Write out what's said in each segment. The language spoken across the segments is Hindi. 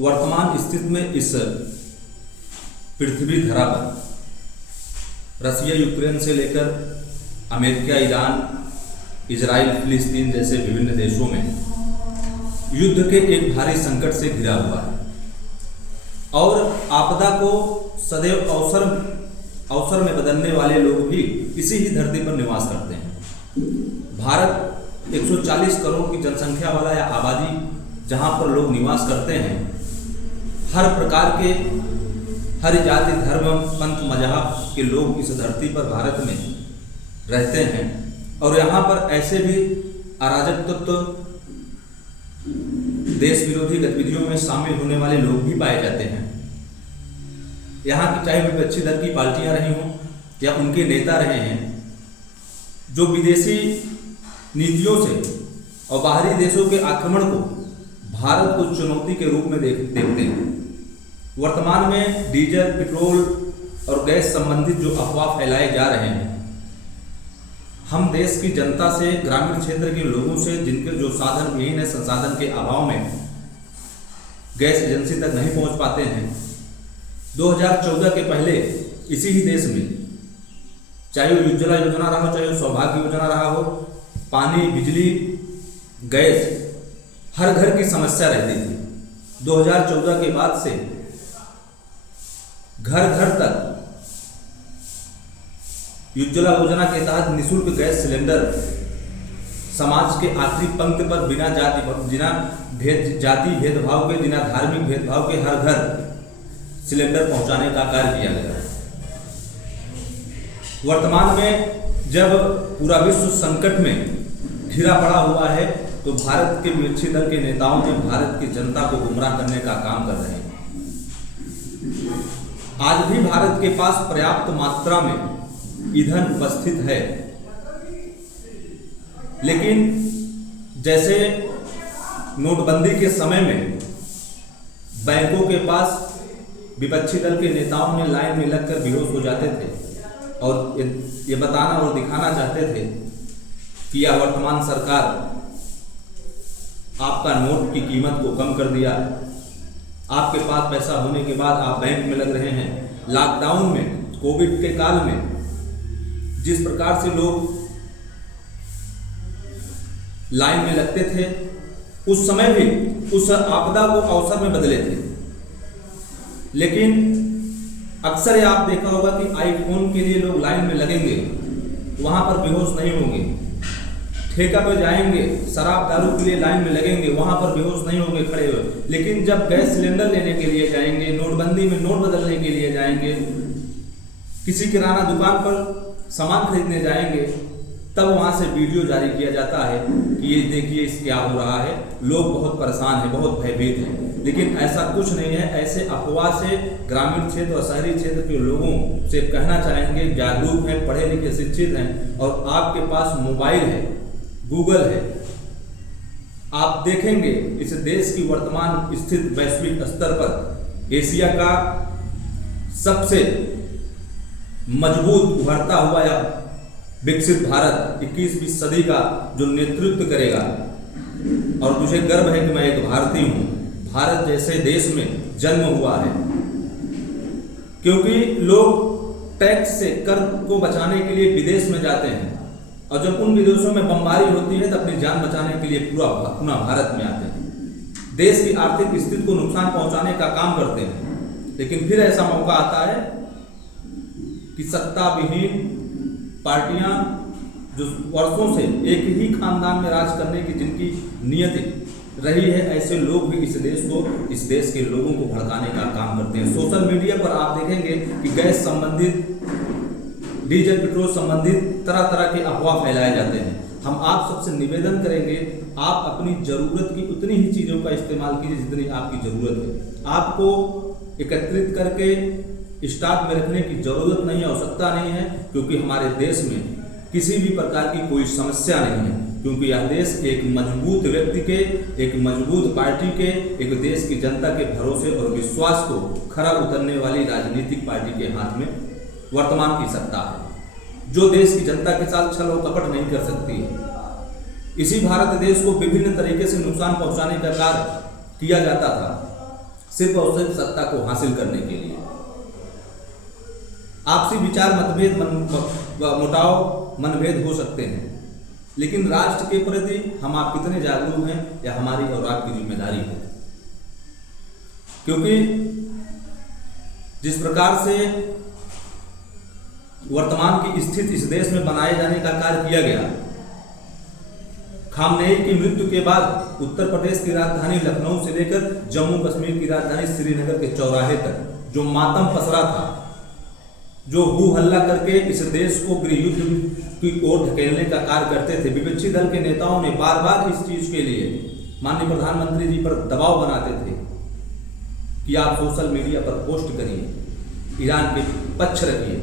वर्तमान स्थिति में इस पृथ्वी धरा पर रसिया यूक्रेन से लेकर अमेरिका, ईरान, इजराइल, फिलिस्तीन जैसे विभिन्न देशों में युद्ध के एक भारी संकट से घिरा हुआ है और आपदा को सदैव अवसर में बदलने वाले लोग भी इसी ही धरती पर निवास करते हैं। भारत 140 करोड़ की जनसंख्या वाला या आबादी जहां पर लोग निवास करते हैं, हर प्रकार के, हर जाति, धर्म, पंथ, मजहब के लोग इस धरती पर भारत में रहते हैं और यहाँ पर ऐसे भी अराजक तत्व, देश विरोधी गतिविधियों में शामिल होने वाले लोग भी पाए जाते हैं। यहाँ की चाहे विपक्षी दल की पार्टियां रही हों या उनके नेता रहे हैं, जो विदेशी नीतियों से और बाहरी देशों के आक्रमण को भारत को चुनौती के रूप में देखते हैं। वर्तमान में डीजल, पेट्रोल और गैस संबंधित जो अफवाह फैलाए जा रहे हैं, हम देश की जनता से, ग्रामीण क्षेत्र के लोगों से, जिनके जो साधन विहीन है, संसाधन के अभाव में गैस एजेंसी तक नहीं पहुंच पाते हैं, 2014 के पहले इसी ही देश में, चाहे वो उज्ज्वला योजना रहा हो, चाहे वो सौभाग्य योजना रहा हो, पानी, बिजली, गैस हर घर की समस्या रहती थी। 2014 के बाद से घर घर तक उज्ज्वला योजना के तहत निःशुल्क गैस सिलेंडर समाज के आखिरी पंक्ति पर बिना जाति भेदभाव के, बिना धार्मिक भेदभाव के हर घर सिलेंडर पहुंचाने का कार्य किया गया। वर्तमान में जब पूरा विश्व संकट में घिरा पड़ा हुआ है, तो भारत के विपक्षी दल के नेताओं ने भारत की जनता को गुमराह करने का काम कर रहे हैं। आज भी भारत के पास पर्याप्त मात्रा में ईंधन उपस्थित है, लेकिन जैसे नोटबंदी के समय में बैंकों के पास विपक्षी दल के नेताओं ने लाइन में लगकर बेहोश हो जाते थे और ये बताना और दिखाना चाहते थे कि यह वर्तमान सरकार आपका नोट की कीमत को कम कर दिया, आपके पास पैसा होने के बाद आप बैंक में लग रहे हैं। लॉकडाउन में, कोविड के काल में जिस प्रकार से लोग लाइन में लगते थे, उस समय भी उस आपदा को अवसर में बदले थे। लेकिन अक्सर ये आप देखा होगा कि आईफोन के लिए लोग लाइन में लगेंगे, वहां पर बेहोश नहीं होंगे। ठेका पे जाएंगे, शराब दारू के लिए लाइन में लगेंगे, वहां पर बेहोश नहीं होंगे खड़े हुए। लेकिन जब गैस सिलेंडर लेने के लिए जाएंगे, नोटबंदी में नोट बदलने के लिए जाएंगे, किसी किराना दुकान पर सामान खरीदने जाएंगे, तब वहां से वीडियो जारी किया जाता है कि ये देखिए इस क्या हो रहा है, लोग बहुत परेशान हैं, बहुत भयभीत हैं। लेकिन ऐसा कुछ नहीं है। ऐसे अफवाह से ग्रामीण क्षेत्र और शहरी क्षेत्र के लोगों से कहना चाहेंगे, जागरूक हैं, पढ़े लिखे, शिक्षित हैं और आपके पास मोबाइल है, गूगल है, आप देखेंगे इस देश की वर्तमान स्थिति वैश्विक स्तर पर एशिया का सबसे मजबूत उभरता हुआ या विकसित भारत 21वीं सदी का जो नेतृत्व करेगा। और मुझे गर्व है कि मैं एक भारतीय हूं। भारत जैसे देश में जन्म हुआ है, क्योंकि लोग टैक्स से, कर को बचाने के लिए विदेश में जाते हैं और जब उन विदेशों में बमबारी होती है तो अपनी जान बचाने के लिए पुनः भारत में आते हैं, देश की आर्थिक स्थिति को नुकसान पहुंचाने का काम करते हैं। लेकिन फिर ऐसा मौका आता है कि सत्ता विहीन पार्टियां जो वर्षों से एक ही खानदान में राज करने की जिनकी नियत रही है, ऐसे लोग भी इस देश के लोगों को भड़काने का काम करते हैं। सोशल मीडिया पर आप देखेंगे कि गैस संबंधित, डीजल, पेट्रोल संबंधित तरह तरह के अफवाह फैलाए जाते हैं। हम आप सबसे निवेदन करेंगे, आप अपनी जरूरत की उतनी ही चीजों का इस्तेमाल कीजिए जितनी आपकी जरूरत है। आपको एकत्रित करके स्टॉक में रखने की जरूरत नहीं है, आवश्यकता नहीं है, क्योंकि हमारे देश में किसी भी प्रकार की कोई समस्या नहीं है, क्योंकि यह देश एक मजबूत व्यक्ति के, एक मजबूत पार्टी के, एक देश की जनता के भरोसे और विश्वास को खरा उतरने वाली राजनीतिक पार्टी के हाथ में वर्तमान की सत्ता है, जो देश की जनता के साथ छल और कपट नहीं कर सकती है। इसी भारत देश को विभिन्न तरीके से नुकसान पहुंचाने का कार्य किया जाता था। सिर्फ और सिर्फ सत्ता को हासिल करने के लिए। आपसी विचार मतभेद मुटाव मनभेद हो सकते हैं, लेकिन राष्ट्र के प्रति हम आप कितने जागरूक हैं यह हमारी और आपकी जिम्मेदारी है। क्योंकि जिस प्रकार से वर्तमान की स्थिति इस देश में बनाए जाने का कार्य किया गया, खामनेई की मृत्यु के बाद उत्तर प्रदेश की राजधानी लखनऊ से लेकर जम्मू कश्मीर की राजधानी श्रीनगर के चौराहे तक जो मातम पसरा था, जो हू हल्ला करके इस देश को गृह युद्ध की ओर धकेलने का कार्य करते थे, विपक्षी दल के नेताओं ने बार बार इस चीज के लिए माननीय प्रधानमंत्री जी पर दबाव बनाते थे कि आप सोशल मीडिया पर पोस्ट करिए, ईरान के पक्ष रखिए।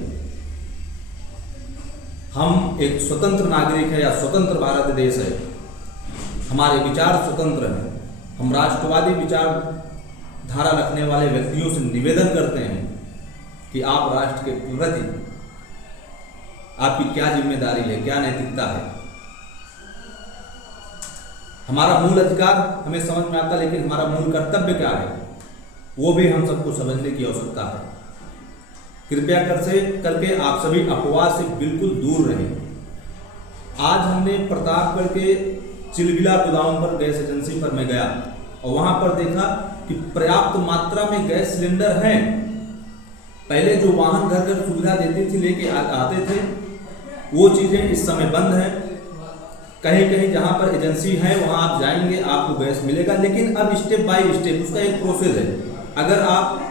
हम एक स्वतंत्र नागरिक है या स्वतंत्र भारत देश है, हमारे विचार स्वतंत्र हैं। हम राष्ट्रवादी विचारधारा रखने वाले व्यक्तियों से निवेदन करते हैं कि आप राष्ट्र के प्रति आपकी क्या जिम्मेदारी है, क्या नैतिकता है। हमारा मूल अधिकार हमें समझ में आता, लेकिन हमारा मूल कर्तव्य क्या है वो भी हम सबको समझने की आवश्यकता है। कृपया करके आप सभी अफवाह से बिल्कुल दूर रहें। आज हमने प्रतापगढ़ के चिलबिला गोदाम पर गैस एजेंसी पर मैं गया और वहां पर देखा कि पर्याप्त मात्रा में गैस सिलेंडर हैं। पहले जो वाहन घर घर सुविधा देती थी लेके आते थे, वो चीजें इस समय बंद हैं। कहीं कहीं जहां पर एजेंसी है वहां आप जाएंगे आपको गैस मिलेगा, लेकिन अब स्टेप बाय स्टेप उसका एक प्रोसेस है। अगर आप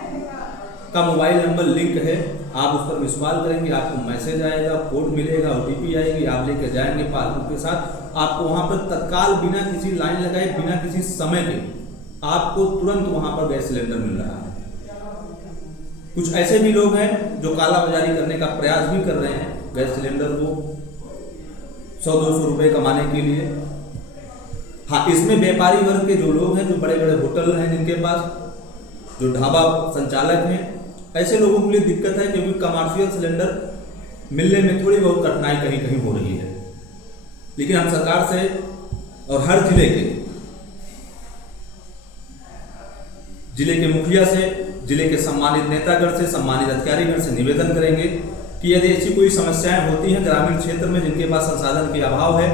का मोबाइल नंबर लिंक है, आप उस पर मिसकॉल करेंगे, आपको मैसेज आएगा, कोड मिलेगा, OTP आएगी, आप लेकर जाएंगे पासबुक के साथ। आपको वहां पर तत्काल बिना किसी लाइन लगाए, बिना किसी समय के आपको तुरंत वहां पर गैस सिलेंडर मिल रहा है। कुछ ऐसे भी लोग हैं जो कालाबाजारी करने का प्रयास भी कर रहे हैं गैस सिलेंडर को 100-200 रुपए कमाने के लिए। हाँ, इसमें व्यापारी वर्ग के जो लोग हैं, जो बड़े बड़े होटल हैं जिनके पास, जो ढाबा संचालक हैं, ऐसे लोगों के लिए दिक्कत है, क्योंकि कमर्शियल सिलेंडर मिलने में थोड़ी बहुत कठिनाई कहीं कहीं हो रही है। लेकिन हम सरकार से और हर जिले के मुखिया से, जिले के सम्मानित नेतागण से, सम्मानित अधिकारीगण से निवेदन करेंगे कि यदि ऐसी कोई समस्याएं होती हैं ग्रामीण क्षेत्र में जिनके पास संसाधन के अभाव है,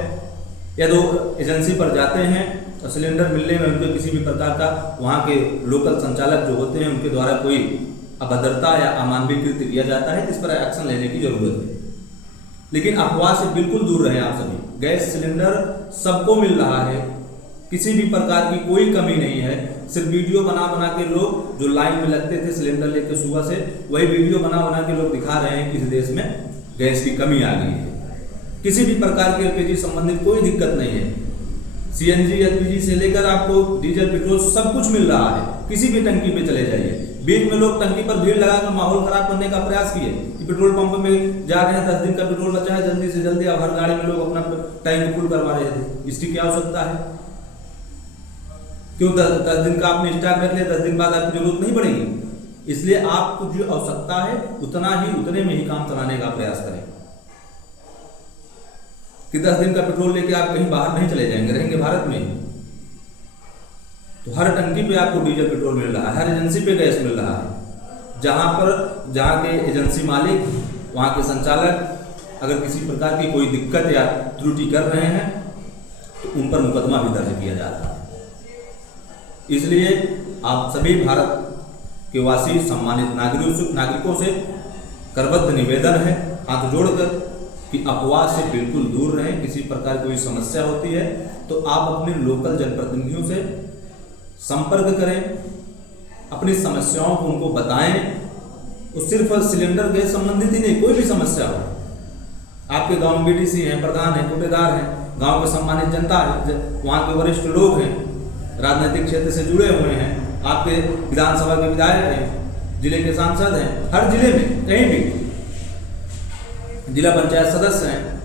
या तो एजेंसी पर जाते हैं और सिलेंडर मिलने में उनको किसी भी प्रकार का वहाँ के लोकल संचालक जो होते हैं उनके द्वारा कोई अभद्रता या अमानवीय कृत्य किया जाता है, इस पर एक्शन लेने की जरूरत है। लेकिन अफवाह से बिल्कुल दूर रहें आप सभी। गैस सिलेंडर सबको मिल रहा है, किसी भी प्रकार की कोई कमी नहीं है। सिर्फ वीडियो बना बना के लोग जो लाइन में लगते थे सिलेंडर लेकर सुबह से, वही वीडियो बना बना के लोग दिखा रहे हैं कि इस देश में गैस की कमी आ गई है। किसी भी प्रकार की LPG संबंधित कोई दिक्कत नहीं है। CNG LPG से लेकर आपको डीजल पेट्रोल सब कुछ मिल रहा है। किसी भी टंकी पे चले जाइए। बीच में लोग टंकी पर भीड़ लगाकर माहौल खराब करने का प्रयास किए कि पेट्रोल पंप में जा रहे हैं, 10 दिन का पेट्रोल बचा है, जल्दी से जल्दी। अब हर गाड़ी में लोग अपना टैंक फुल करवा रहे थे। इसकी क्या आवश्यकता है? क्यों 10 दिन का आपने स्टॉक रख लिया, 10 दिन बाद आपकी जरूरत नहीं पड़ेगी। इसलिए आपको जो आवश्यकता है उतने में ही काम चलाने का प्रयास करें कि 10 दिन का पेट्रोल लेके आप कहीं बाहर नहीं चले जाएंगे, रहेंगे भारत में। तो हर टंकी पे आपको डीजल पेट्रोल मिल रहा है, हर एजेंसी पे गैस मिल रहा है। जहाँ के एजेंसी मालिक, वहाँ के संचालक अगर किसी प्रकार की कोई दिक्कत या त्रुटि कर रहे हैं तो उन पर मुकदमा भी दर्ज किया जा रहा है। इसलिए आप सभी भारत के वासी सम्मानित नागरिकों से करबद्ध निवेदन है हाथ जोड़कर कि अफवाह से बिल्कुल दूर रहें। किसी प्रकार कोई समस्या होती है तो आप अपने लोकल जनप्रतिनिधियों से संपर्क करें, अपनी समस्याओं को उनको बताएं। और सिर्फ सिलेंडर गैस संबंधित ही नहीं, कोई भी समस्या हो, आपके गांव में BDC हैं, प्रधान हैं, कोटेदार हैं, गांव के सम्मानित जनता है, वहाँ के वरिष्ठ लोग हैं, राजनीतिक क्षेत्र से जुड़े हुए हैं, आपके विधानसभा के विधायक हैं, जिले के सांसद हैं, हर जिले में कहीं भी जिला पंचायत सदस्य हैं,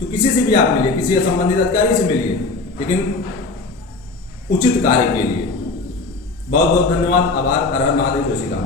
तो किसी से भी आप मिलिए, किसी संबंधित अधिकारी से मिलिए, लेकिन उचित कार्य के लिए। बहुत बहुत धन्यवाद, आभार। हर हर महादेव, जय श्री राम।